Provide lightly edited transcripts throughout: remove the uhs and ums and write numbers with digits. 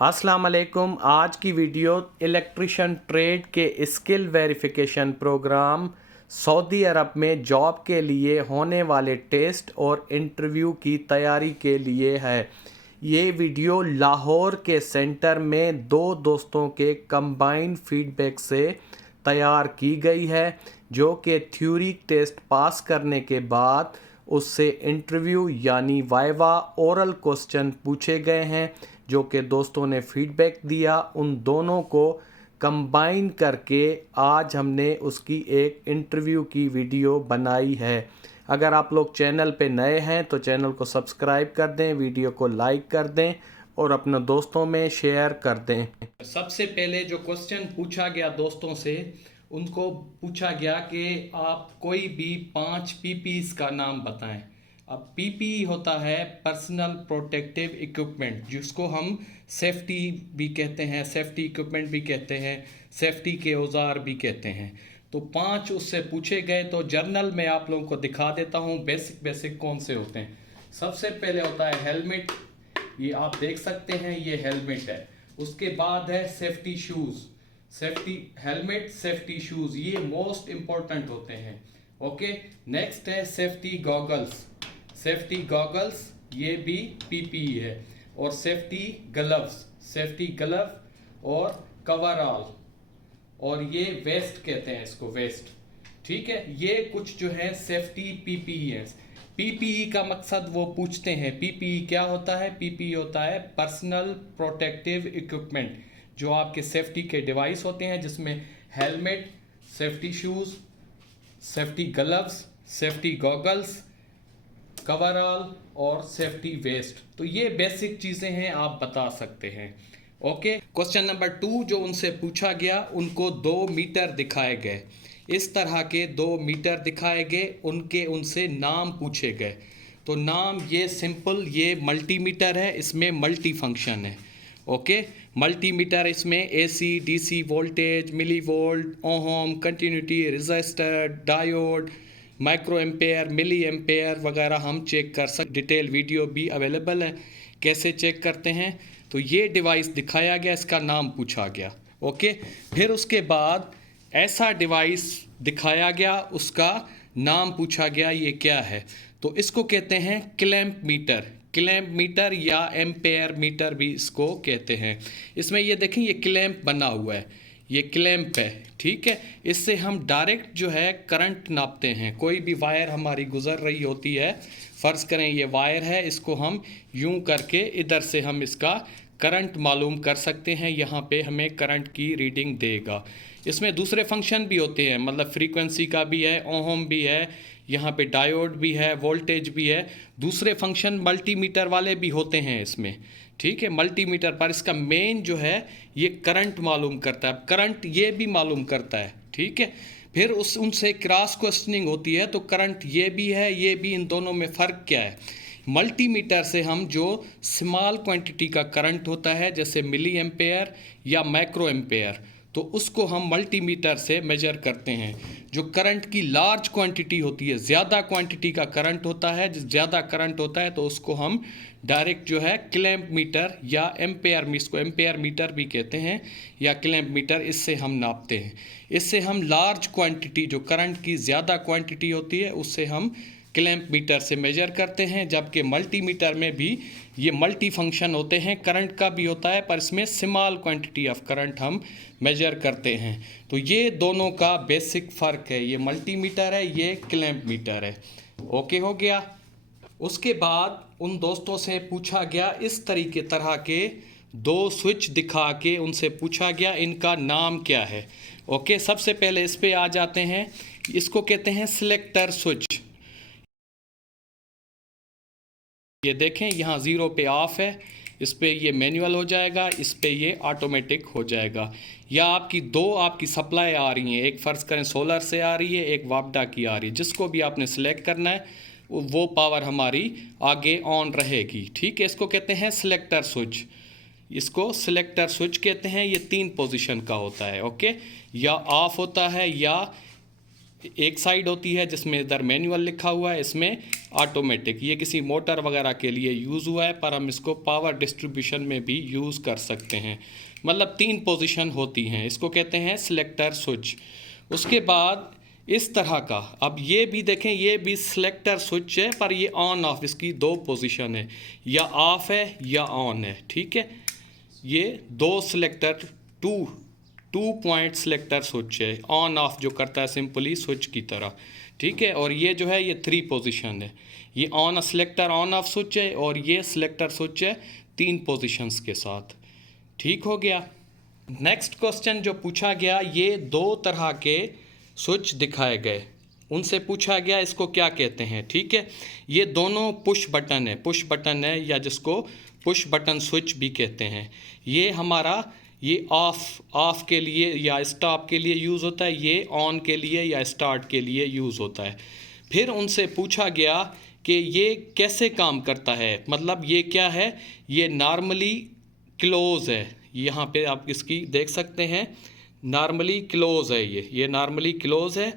अस्सलाम वालेकुम। आज की वीडियो इलेक्ट्रिशियन ट्रेड के स्किल वेरिफिकेशन प्रोग्राम सऊदी अरब में जॉब के लिए होने वाले टेस्ट और इंटरव्यू की तैयारी के लिए है। ये वीडियो लाहौर के सेंटर में दो दोस्तों के कंबाइंड फीडबैक से तैयार की गई है, जो कि थ्योरी टेस्ट पास करने के बाद उससे इंटरव्यू यानी वाइवा ओरल क्वेश्चन पूछे गए हैं, जो कि दोस्तों ने फीडबैक दिया। उन दोनों को कंबाइन करके आज हमने उसकी एक इंटरव्यू की वीडियो बनाई है। अगर आप लोग चैनल पे नए हैं तो चैनल को सब्सक्राइब कर दें, वीडियो को लाइक कर दें और अपने दोस्तों में शेयर कर दें। सबसे पहले जो क्वेश्चन पूछा गया दोस्तों से, उनको पूछा गया कि आप कोई भी 5 पीपीज़ का नाम बताएं। अब पीपीई होता है पर्सनल प्रोटेक्टिव इक्विपमेंट, जिसको हम सेफ्टी भी कहते हैं, सेफ्टी इक्विपमेंट भी कहते हैं, सेफ्टी के औजार भी कहते हैं। तो 5 उससे पूछे गए, तो जर्नल में आप लोगों को दिखा देता हूँ बेसिक कौन से होते हैं। सबसे पहले होता है हेलमेट, ये आप देख सकते हैं, ये हेलमेट है। उसके बाद है safety shoes, safety helmet, safety shoes, ये मोस्ट इम्पोर्टेंट होते हैं। ओके, नेक्स्ट है सेफ्टी गॉगल्स, सेफ्टी गॉगल्स ये भी पीपीई है। और सेफ्टी ग्लव्स, सेफ्टी ग्लव और कवरऑल, और ये वेस्ट कहते हैं इसको, वेस्ट। ठीक है, ये कुछ जो है सेफ्टी पीपीई है। पीपीई का मकसद वो पूछते हैं, पीपीई क्या होता है? पीपीई होता है पर्सनल प्रोटेक्टिव इक्विपमेंट, जो आपके सेफ्टी के डिवाइस होते हैं, जिसमें helmet, safety shoes, safety gloves, safety goggles, coverall और सेफ्टी वेस्ट। तो ये बेसिक चीज़ें हैं, आप बता सकते हैं। ओके, क्वेश्चन नंबर 2 जो उनसे पूछा गया, उनको 2 मीटर दिखाए गए। इस तरह के 2 मीटर दिखाए गए, उनके उनसे नाम पूछे गए। तो नाम ये सिंपल, ये मल्टीमीटर है, इसमें मल्टी फंक्शन है। ओके, मल्टीमीटर इसमें AC DC voltage, millivolt, ohm, continuity, resistor, diode, microampere, milliampere वगैरह हम चेक कर सकते। डिटेल वीडियो भी अवेलेबल है कैसे चेक करते हैं। तो ये डिवाइस दिखाया गया, इसका नाम पूछा गया। ओके, फिर उसके बाद ऐसा डिवाइस दिखाया गया, उसका नाम पूछा गया, ये क्या है? तो इसको कहते हैं क्लैंप मीटर, क्लैंप मीटर या एम्पेयर मीटर भी इसको कहते हैं। इसमें ये देखें, ये क्लैंप बना हुआ है, ये क्लैंप है। ठीक है, इससे हम डायरेक्ट जो है करंट नापते हैं। कोई भी वायर हमारी गुजर रही होती है, फ़र्ज़ करें ये वायर है, इसको हम यूं करके इधर से हम इसका करंट मालूम कर सकते हैं। यहाँ पे हमें करंट की रीडिंग देगा। इसमें दूसरे फंक्शन भी होते हैं, मतलब फ्रीक्वेंसी का भी है, ओहम भी है, यहाँ पे डायोड भी है, वोल्टेज भी है। दूसरे फंक्शन मल्टीमीटर वाले भी होते हैं इसमें। ठीक है, मल्टीमीटर पर इसका मेन जो है ये करंट मालूम करता है, करंट ये भी मालूम करता है। ठीक है, फिर उनसे क्रॉस क्वेश्चनिंग होती है, तो करंट ये भी है, ये भी, इन दोनों में फ़र्क क्या है? मल्टीमीटर से हम जो स्मॉल क्वांटिटी का करंट होता है, जैसे मिली एम्पेयर या माइक्रो एम्पेयर, तो उसको हम मल्टीमीटर से मेजर करते हैं। जो करंट की लार्ज क्वांटिटी होती है, ज़्यादा क्वांटिटी का करंट होता है, ज़्यादा करंट होता है, तो उसको हम डायरेक्ट जो है क्लैंप मीटर या एम्पेयर, इसको एम्पेयर मीटर भी कहते हैं या क्लैंप मीटर, इससे हम नापते हैं। इससे हम लार्ज क्वांटिटी, जो करंट की ज़्यादा क्वांटिटी होती है, उससे हम क्लैंप मीटर से मेजर करते हैं। जबकि मल्टीमीटर में भी ये मल्टी फंक्शन होते हैं, करंट का भी होता है, पर इसमें स्मॉल क्वांटिटी ऑफ करंट हम मेजर करते हैं। तो ये दोनों का बेसिक फ़र्क है, ये मल्टीमीटर है, ये क्लैंप मीटर है। ओके हो गया। उसके बाद उन दोस्तों से पूछा गया, इस तरह के 2 स्विच दिखा के उनसे पूछा गया इनका नाम क्या है। ओके, सबसे पहले इस पे आ जाते हैं। इसको कहते हैं सिलेक्टर स्विच। ये देखें, यहाँ 0 पे ऑफ है, इस पे ये मैनुअल हो जाएगा, इस पे ये ऑटोमेटिक हो जाएगा। या आपकी सप्लाई आ रही हैं, एक फ़र्ज़ करें सोलर से आ रही है, एक वापडा की आ रही है, जिसको भी आपने सिलेक्ट करना है वो पावर हमारी आगे ऑन रहेगी। ठीक है, इसको कहते हैं सिलेक्टर स्विच, इसको सिलेक्टर स्विच कहते हैं। ये 3 पोजीशन का होता है। ओके, या ऑफ होता है, या एक साइड होती है जिसमें इधर मैनुअल लिखा हुआ है, इसमें ऑटोमेटिक। ये किसी मोटर वगैरह के लिए यूज़ हुआ है, पर हम इसको पावर डिस्ट्रीब्यूशन में भी यूज़ कर सकते हैं। मतलब 3 पोजीशन होती हैं, इसको कहते हैं सिलेक्टर स्विच। उसके बाद इस तरह का, अब ये भी देखें, ये भी सिलेक्टर स्विच है, पर ये ऑन ऑफ, इसकी 2 पोजीशन है, या ऑफ है या ऑन है। ठीक है, ये 2 selector, two point selector switch है, ऑन ऑफ जो करता है सिंपली स्विच की तरह। ठीक है, और ये जो है ये 3 पोजीशन है, ये on selector on off switch है, और ये सिलेक्टर स्विच है 3 पोजीशंस के साथ। ठीक हो गया। नेक्स्ट क्वेश्चन जो पूछा गया, ये 2 तरह के स्विच दिखाए गए, उनसे पूछा गया इसको क्या कहते हैं। ठीक है, ये दोनों पुश बटन है या जिसको पुश बटन स्विच भी कहते हैं। ये हमारा ये ऑफ के लिए या स्टॉप के लिए यूज़ होता है, ये ऑन के लिए या स्टार्ट के लिए यूज़ होता है। फिर उनसे पूछा गया कि ये कैसे काम करता है, मतलब ये क्या है। ये नॉर्मली क्लोज है, यहाँ पे आप इसकी देख सकते हैं, नॉर्मली क्लोज है, ये नॉर्मली क्लोज है,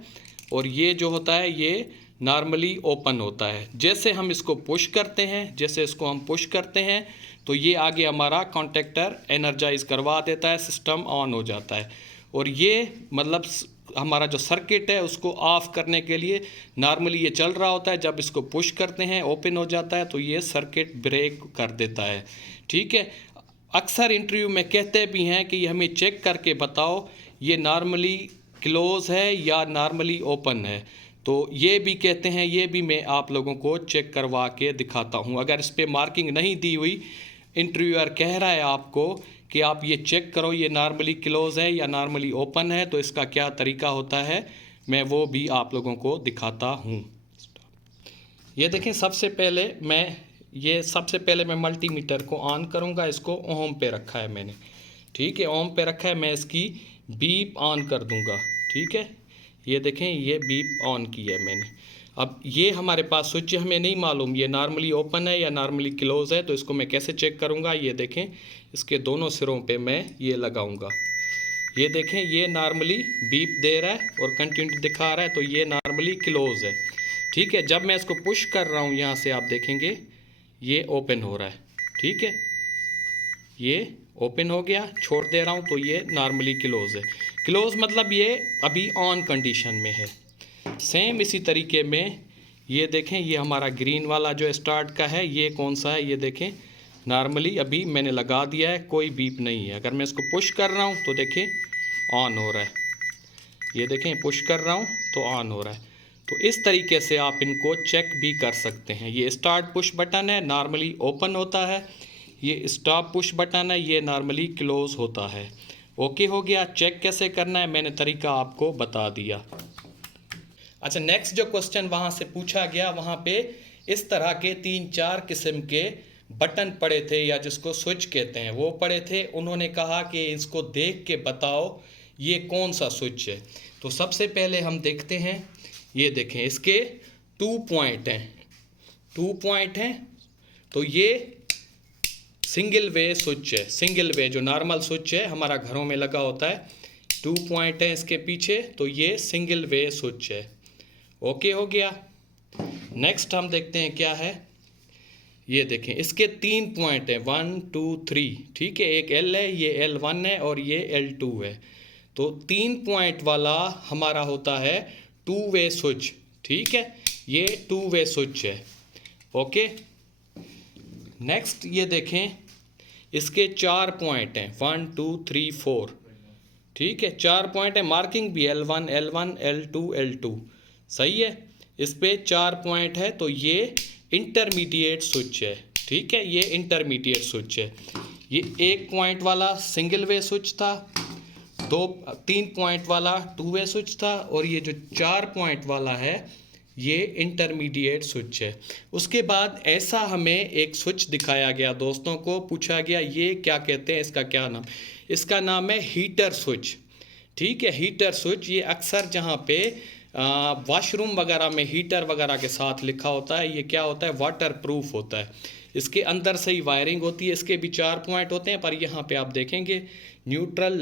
और ये जो होता है ये नॉर्मली ओपन होता है। जैसे हम इसको पुश करते हैं, तो ये आगे हमारा कॉन्टेक्टर एनर्जाइज करवा देता है, सिस्टम ऑन हो जाता है। और ये मतलब हमारा जो सर्किट है उसको ऑफ करने के लिए नॉर्मली ये चल रहा होता है, जब इसको पुश करते हैं ओपन हो जाता है, तो ये सर्किट ब्रेक कर देता है। ठीक है, अक्सर इंटरव्यू में कहते भी हैं कि हमें चेक करके बताओ ये नॉर्मली क्लोज है या नॉर्मली ओपन है, तो ये भी कहते हैं, ये भी मैं आप लोगों को चेक करवा के दिखाता हूँ। अगर इस पर मार्किंग नहीं दी हुई, इंटरव्यूअर कह रहा है आपको कि आप ये चेक करो ये नॉर्मली क्लोज है या नॉर्मली ओपन है, तो इसका क्या तरीका होता है, मैं वो भी आप लोगों को दिखाता हूँ। ये देखें, सबसे पहले मैं मल्टीमीटर को ऑन करूँगा, इसको ओम पे रखा है मैंने। ठीक है, ओम पे रखा है, मैं इसकी बीप ऑन कर दूँगा। ठीक है, ये देखें, ये बीप ऑन की है मैंने। अब ये हमारे पास स्विच हमें नहीं मालूम ये नॉर्मली ओपन है या नॉर्मली क्लोज है, तो इसको मैं कैसे चेक करूँगा। ये देखें, इसके दोनों सिरों पे मैं ये लगाऊंगा। ये देखें, ये नॉर्मली बीप दे रहा है और कंटिन्यू दिखा रहा है, तो ये नॉर्मली क्लोज है। ठीक है, जब मैं इसको पुश कर रहा हूँ यहाँ से आप देखेंगे ये ओपन हो रहा है। ठीक है, ये ओपन हो गया, छोड़ दे रहा हूँ तो ये नॉर्मली क्लोज है। क्लोज मतलब ये अभी ऑन कंडीशन में है। सेम इसी तरीके में ये देखें, ये हमारा ग्रीन वाला जो स्टार्ट का है, ये कौन सा है, ये देखें नॉर्मली अभी मैंने लगा दिया है, कोई बीप नहीं है। अगर मैं इसको पुश कर रहा हूँ तो देखें ऑन हो रहा है। ये देखें, पुश कर रहा हूँ तो ऑन हो रहा है। तो इस तरीके से आप इनको चेक भी कर सकते हैं। ये स्टार्ट पुश बटन है, नॉर्मली ओपन होता है। ये स्टॉप पुश बटन है, ये नॉर्मली क्लोज होता है। ओके हो गया। चेक कैसे करना है मैंने तरीका आपको बता दिया। अच्छा, नेक्स्ट जो क्वेश्चन वहाँ से पूछा गया, वहाँ पे इस तरह के 3-4 किस्म के बटन पड़े थे या जिसको स्विच कहते हैं, वो पड़े थे। उन्होंने कहा कि इसको देख के बताओ ये कौन सा स्विच है। तो सबसे पहले हम देखते हैं, ये देखें, इसके 2 पॉइंट हैं। तो ये सिंगल वे स्विच है, सिंगल वे जो नॉर्मल स्विच है हमारा घरों में लगा होता है, 2 पॉइंट है इसके पीछे, तो ये सिंगल वे स्विच है। ओके हो गया। नेक्स्ट हम देखते हैं क्या है। ये देखें, इसके 3 पॉइंट हैं, 1 2 3। ठीक है, एक L है, ये L1 है और ये L2 है। तो 3 पॉइंट वाला हमारा होता है 2 वे स्विच। ठीक है, ये 2 वे स्विच है। ओके, नेक्स्ट ये देखें, इसके 4 पॉइंट हैं, 1 2 3 4। ठीक है, 4 पॉइंट है, मार्किंग भी L1 L2 L2 सही है। इस पे 4 पॉइंट है, तो ये इंटरमीडिएट स्विच है। ठीक है, ये इंटरमीडिएट स्विच है। ये 1 पॉइंट वाला सिंगल वे स्विच था, 3 पॉइंट वाला 2 वे स्विच था, और ये जो 4 पॉइंट वाला है ये इंटरमीडिएट स्विच है। उसके बाद ऐसा हमें एक स्विच दिखाया गया, दोस्तों को पूछा गया ये क्या कहते हैं, इसका क्या नाम। इसका नाम है हीटर स्विच। ठीक है, हीटर स्विच। ये अक्सर जहाँ पे वॉशरूम वगैरह में हीटर वगैरह के साथ लिखा होता है, ये क्या होता है, वाटर प्रूफ होता है। इसके अंदर से ही वायरिंग होती है, इसके भी 4 पॉइंट होते हैं, पर यहाँ पे आप देखेंगे न्यूट्रल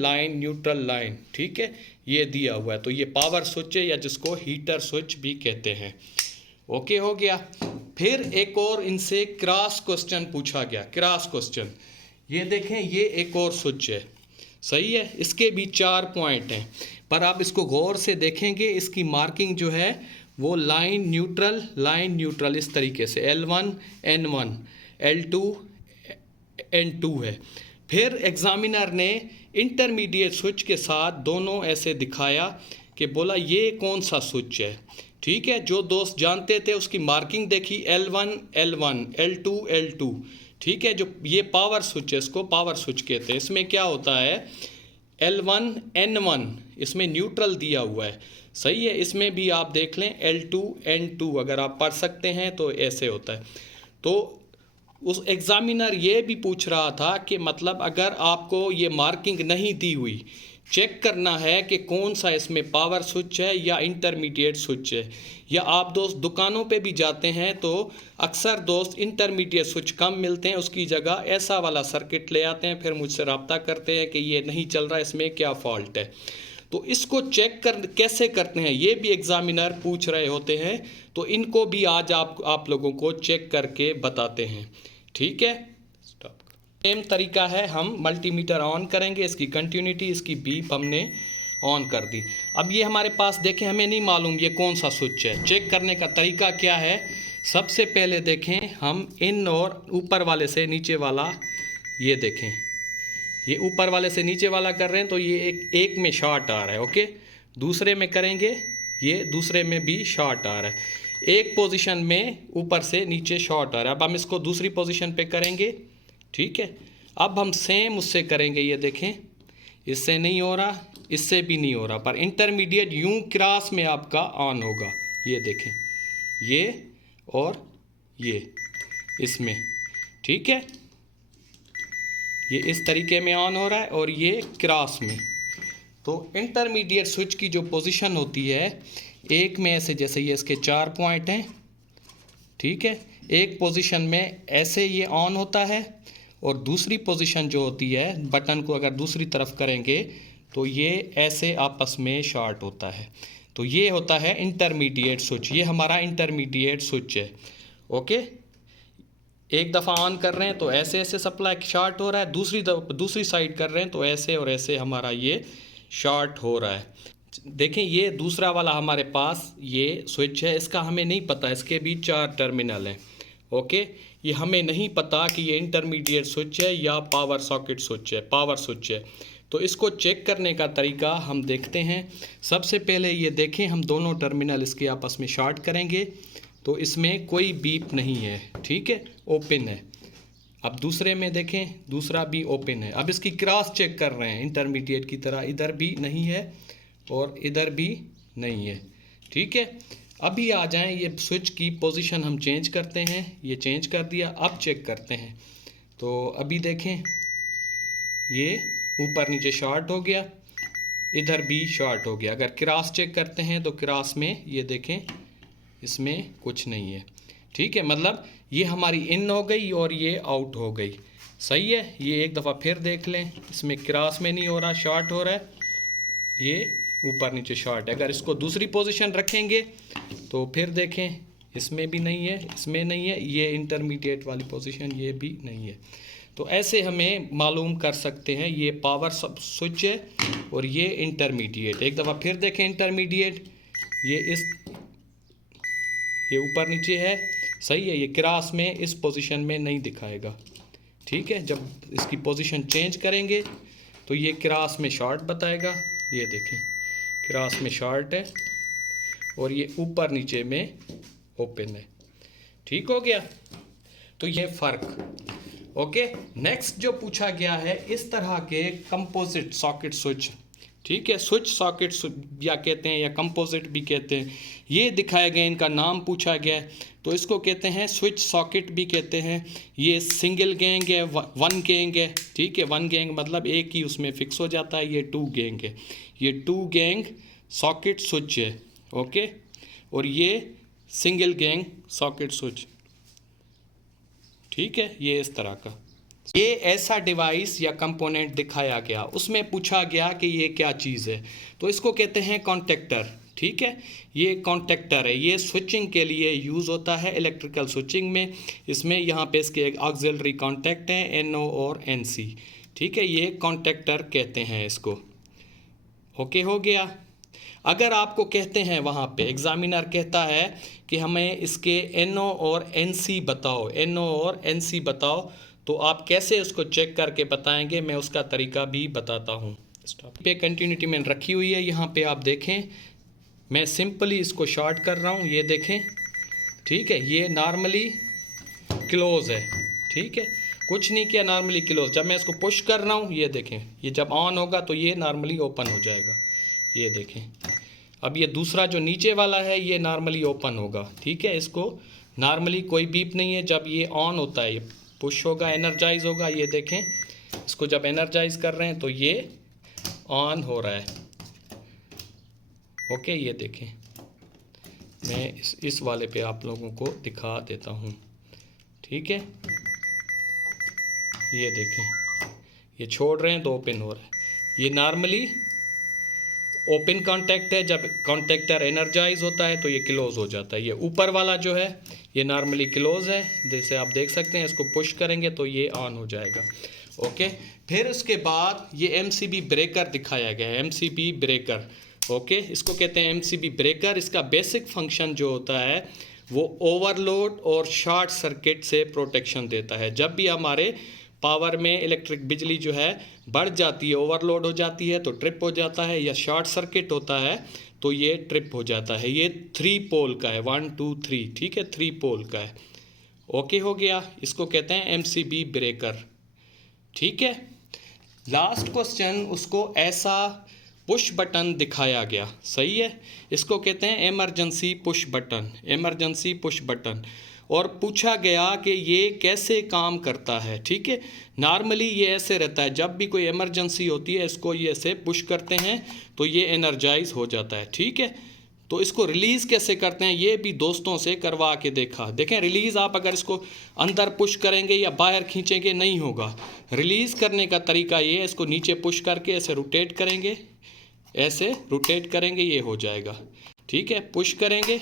लाइन, ठीक है, ये दिया हुआ है। तो ये पावर स्विच है या जिसको हीटर स्विच भी कहते हैं। ओके हो गया। फिर एक और इनसे क्रॉस क्वेश्चन पूछा गया, क्रॉस क्वेश्चन। ये देखें, ये एक और स्विच है, सही है, इसके भी 4 पॉइंट हैं, पर आप इसको गौर से देखेंगे, इसकी मार्किंग जो है वो लाइन न्यूट्रल इस तरीके से L1 N1 L2 N2 है। फिर एग्जामिनर ने इंटरमीडिएट स्विच के साथ दोनों ऐसे दिखाया कि बोला ये कौन सा स्विच है, ठीक है। जो दोस्त जानते थे उसकी मार्किंग देखी, L1 L1 L2 L2, ठीक है। जो ये पावर स्विच है, इसको पावर स्विच कहते हैं। इसमें क्या होता है, L1 N1 इसमें न्यूट्रल दिया हुआ है, सही है। इसमें भी आप देख लें L2 N2, अगर आप पढ़ सकते हैं तो ऐसे होता है। तो उस एग्जामिनर ये भी पूछ रहा था कि मतलब अगर आपको ये मार्किंग नहीं दी हुई, चेक करना है कि कौन सा इसमें पावर स्विच है या इंटरमीडिएट स्विच है। या आप दोस्त दुकानों पे भी जाते हैं तो अक्सर दोस्त इंटरमीडिएट स्विच कम मिलते हैं, उसकी जगह ऐसा वाला सर्किट ले आते हैं, फिर मुझसे रब्ता करते हैं कि ये नहीं चल रहा, इसमें क्या फॉल्ट है। तो इसको चेक कैसे करते हैं, ये भी एग्जामिनर पूछ रहे होते हैं। तो इनको भी आज आप लोगों को चेक करके बताते हैं, ठीक है। सेम तरीका है, हम मल्टीमीटर ऑन करेंगे, इसकी कंटिन्यूटी, इसकी बीप हमने ऑन कर दी। अब ये हमारे पास देखें, हमें नहीं मालूम ये कौन सा स्विच है। चेक करने का तरीका क्या है, सबसे पहले देखें हम इन और ऊपर वाले से नीचे वाला, ये देखें, ये ऊपर वाले से नीचे वाला कर रहे हैं तो ये एक में शॉर्ट आ रहा है, ओके। दूसरे में करेंगे, ये दूसरे में भी शॉर्ट आ रहा है। एक पोजीशन में ऊपर से नीचे शॉर्ट आ रहा है। अब हम इसको दूसरी पोजीशन पे करेंगे, ठीक है। अब हम सेम उससे करेंगे, ये देखें, इससे नहीं हो रहा, इससे भी नहीं हो रहा, पर इंटरमीडिएट यूं क्रॉस में आपका ऑन होगा, ये देखें, ये और ये इसमें, ठीक है, ये इस तरीके में ऑन हो रहा है और ये क्रॉस में। तो इंटरमीडिएट स्विच की जो पोजीशन होती है, एक में ऐसे, जैसे ये इसके 4 पॉइंट हैं, ठीक है, एक पोजीशन में ऐसे ये ऑन होता है और दूसरी पोजीशन जो होती है, बटन को अगर दूसरी तरफ करेंगे तो ये ऐसे आपस में शॉर्ट होता है। तो ये होता है इंटरमीडिएट स्विच, ये हमारा इंटरमीडिएट स्विच है, ओके। एक दफ़ा ऑन कर रहे हैं तो ऐसे ऐसे सप्लाई शॉर्ट हो रहा है, दूसरी साइड कर रहे हैं तो ऐसे और ऐसे हमारा ये शॉर्ट हो रहा है। देखें, ये दूसरा वाला हमारे पास ये स्विच है, इसका हमें नहीं पता, इसके भी 4 टर्मिनल हैं, ओके। ये हमें नहीं पता कि ये इंटरमीडिएट स्विच है या पावर सॉकेट स्विच है, पावर स्विच है। तो इसको चेक करने का तरीका हम देखते हैं। सबसे पहले ये देखें, हम दोनों टर्मिनल इसके आपस में शॉर्ट करेंगे तो इसमें कोई बीप नहीं है, ठीक है, ओपन है। अब दूसरे में देखें, दूसरा भी ओपन है। अब इसकी क्रॉस चेक कर रहे हैं, इंटरमीडिएट की तरह, इधर भी नहीं है और इधर भी नहीं है, ठीक है। अभी आ जाएं, ये स्विच की पोजीशन हम चेंज करते हैं, ये चेंज कर दिया। अब चेक करते हैं तो अभी देखें, ये ऊपर नीचे शॉर्ट हो गया, इधर भी शॉर्ट हो गया। अगर क्रॉस चेक करते हैं तो क्रॉस में ये देखें, इसमें कुछ नहीं है, ठीक है। मतलब ये हमारी इन हो गई और ये आउट हो गई, सही है। ये एक दफ़ा फिर देख लें, इसमें क्रॉस में नहीं हो रहा, शॉर्ट हो रहा है, ये ऊपर नीचे शॉर्ट है। अगर इसको दूसरी पोजीशन रखेंगे तो फिर देखें, इसमें भी नहीं है, इसमें नहीं है, ये इंटरमीडिएट वाली पोजीशन, ये भी नहीं है। तो ऐसे हमें मालूम कर सकते हैं ये पावर स्विच है और ये इंटरमीडिएट। एक दफ़ा फिर देखें, इंटरमीडिएट ये ऊपर नीचे है, सही है। ये क्रॉस में इस पोजीशन में नहीं दिखाएगा, ठीक है। जब इसकी पोजीशन चेंज करेंगे तो ये क्रॉस में शॉर्ट बताएगा, ये देखें, क्रॉस में शॉर्ट है और ये ऊपर नीचे में ओपन है, ठीक हो गया। तो ये फ़र्क, ओके। नेक्स्ट जो पूछा गया है, इस तरह के कंपोजिट सॉकेट स्विच, ठीक है, स्विच सॉकेट या कहते हैं या कंपोजिट भी कहते हैं, ये दिखाया गया, इनका नाम पूछा गया है। तो इसको कहते हैं स्विच सॉकेट भी कहते हैं। ये सिंगल गैंग है, 1 गैंग है, ठीक है। 1 गैंग मतलब एक ही उसमें फिक्स हो जाता है। ये 2 गैंग है, ये 2 गैंग सॉकेट स्विच है, ओके। और ये सिंगल गैंग सॉकेट स्विच, ठीक है, ये इस तरह का ये ऐसा डिवाइस या कंपोनेंट दिखाया गया, उसमें पूछा गया कि ये क्या चीज़ है, तो इसको कहते हैं कॉन्टेक्टर। ठीक है, ये कॉन्टेक्टर है, ये स्विचिंग के लिए यूज़ होता है, इलेक्ट्रिकल स्विचिंग में। इसमें यहाँ पे इसके एक ऑक्सिलरी कॉन्टैक्ट हैं NO और NC। ठीक है, ये कॉन्टेक्टर कहते हैं इसको। ओके हो गया। अगर आपको कहते हैं वहाँ पे एग्जामिनर कहता है कि हमें इसके NO और NC बताओ, NO और NC बताओ, तो आप कैसे उसको चेक करके बताएंगे, मैं उसका तरीका भी बताता हूँ। पे कंटिन्यूटी मैंने रखी हुई है, यहाँ पे आप देखें, मैं सिंपली इसको शॉर्ट कर रहा हूँ, ये देखें। ठीक है, ये नॉर्मली क्लोज है। ठीक है, कुछ नहीं किया, नॉर्मली क्लोज। जब मैं इसको पुश कर रहा हूँ, ये देखें, ये जब ऑन होगा तो ये नॉर्मली ओपन हो जाएगा, ये देखें। अब ये दूसरा जो नीचे वाला है, ये नॉर्मली ओपन होगा। ठीक है, इसको नॉर्मली कोई बीप नहीं है, जब ये ऑन होता है, ये पुश होगा, एनर्जाइज होगा, ये देखें। इसको जब एनर्जाइज कर रहे हैं तो ये ऑन हो रहा है। ओके, ये देखें, मैं इस वाले पे आप लोगों को दिखा देता हूँ। ठीक है, ये देखें, ये छोड़ रहे हैं तो ओपन हो रहा है। ये नॉर्मली ओपन कॉन्टैक्ट है, जब कॉन्टैक्टर एनर्जाइज होता है तो ये क्लोज हो जाता है। ये ऊपर वाला जो है ये नॉर्मली क्लोज है, जैसे आप देख सकते हैं। इसको पुश करेंगे तो ये ऑन हो जाएगा। ओके, फिर उसके बाद ये MCB ब्रेकर दिखाया गया है, MCB ब्रेकर। ओके, इसको कहते हैं MCB ब्रेकर। इसका बेसिक फंक्शन जो होता है वो ओवरलोड और शॉर्ट सर्किट से प्रोटेक्शन देता है। जब भी हमारे पावर में इलेक्ट्रिक बिजली जो है बढ़ जाती है, ओवरलोड हो जाती है तो ट्रिप हो जाता है, या शॉर्ट सर्किट होता है तो ये ट्रिप हो जाता है। ये 3 पोल का है, 1 2 3। ठीक है, 3 पोल का है। ओके हो गया, इसको कहते हैं MCB ब्रेकर। ठीक है, लास्ट क्वेश्चन, उसको ऐसा पुश बटन दिखाया गया, सही है। इसको कहते हैं emergency push button, emergency push button. और पूछा गया कि ये कैसे काम करता है। ठीक है, नॉर्मली ये ऐसे रहता है, जब भी कोई इमरजेंसी होती है इसको ये ऐसे पुश करते हैं तो ये एनर्जाइज हो जाता है। ठीक है, तो इसको रिलीज़ कैसे करते हैं ये भी दोस्तों से करवा के देखा। देखें, रिलीज़ आप अगर इसको अंदर पुश करेंगे या बाहर खींचेंगे नहीं होगा। रिलीज़ करने का तरीका ये है, इसको नीचे पुश करके ऐसे रोटेट करेंगे, ऐसे रोटेट करेंगे, ये हो जाएगा। ठीक है, पुश करेंगे,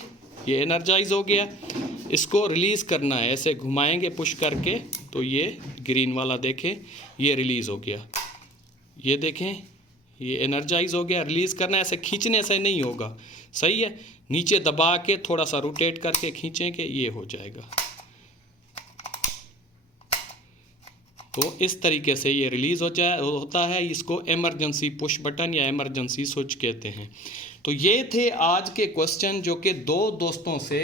ये एनर्जाइज हो गया। इसको रिलीज़ करना है, ऐसे घुमाएंगे पुश करके तो ये ग्रीन वाला देखें, ये रिलीज़ हो गया। ये देखें, ये एनर्जाइज हो गया। रिलीज़ करना है, ऐसे खींचने से नहीं होगा, सही है। नीचे दबा के थोड़ा सा रोटेट करके खींचेंगे, ये हो जाएगा। तो इस तरीके से ये रिलीज़ होता है। इसको इमरजेंसी पुश बटन या इमरजेंसी स्विच कहते हैं। तो ये थे आज के क्वेश्चन जो कि 2 दोस्तों से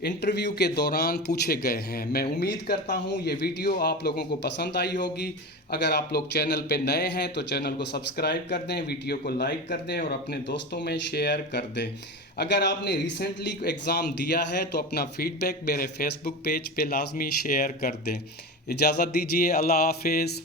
इंटरव्यू के दौरान पूछे गए हैं। मैं उम्मीद करता हूँ ये वीडियो आप लोगों को पसंद आई होगी। अगर आप लोग चैनल पे नए हैं तो चैनल को सब्सक्राइब कर दें, वीडियो को लाइक कर दें और अपने दोस्तों में शेयर कर दें। अगर आपने रिसेंटली एग्ज़ाम दिया है तो अपना फीडबैक मेरे फेसबुक पेज पे लाजमी शेयर कर दें। इजाज़त दीजिए, अल्लाह हाफिज़।